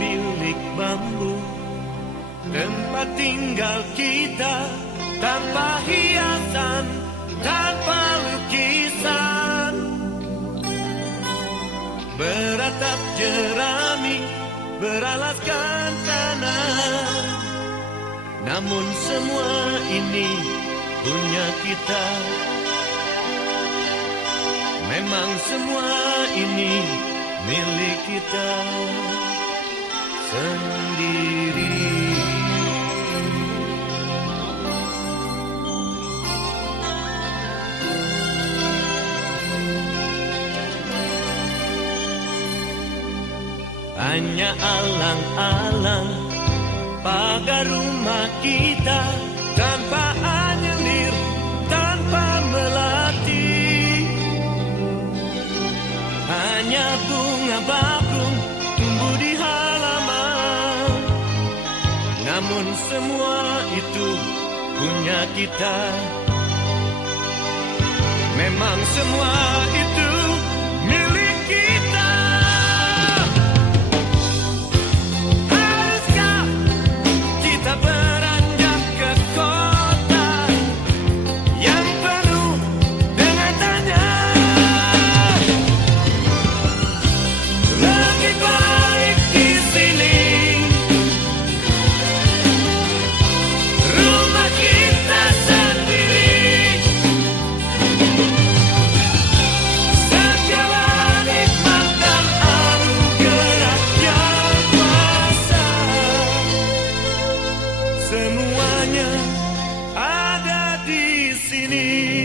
bilik bambu, tempat tinggal kita tanpa hiasan, tanpa lukisan. Beratap jerami, beralaskan tanah, namun semua ini punya kita. Memang semua ini milik kita sendiri. Hanya alang-alang pagar rumah kita, tanpa anyelir, tanpa melati. Hanya bunga bakung tumbuh di halaman, namun semua itu punya kita. Memang semua itu milik kita. Haruskah kita beranjak ke kota yang penuh dengan tanya? Lebih baik di sini, rumah kita sendiri. Segala nikmat dan anugerah yang kuasa, semuanya ada di sini.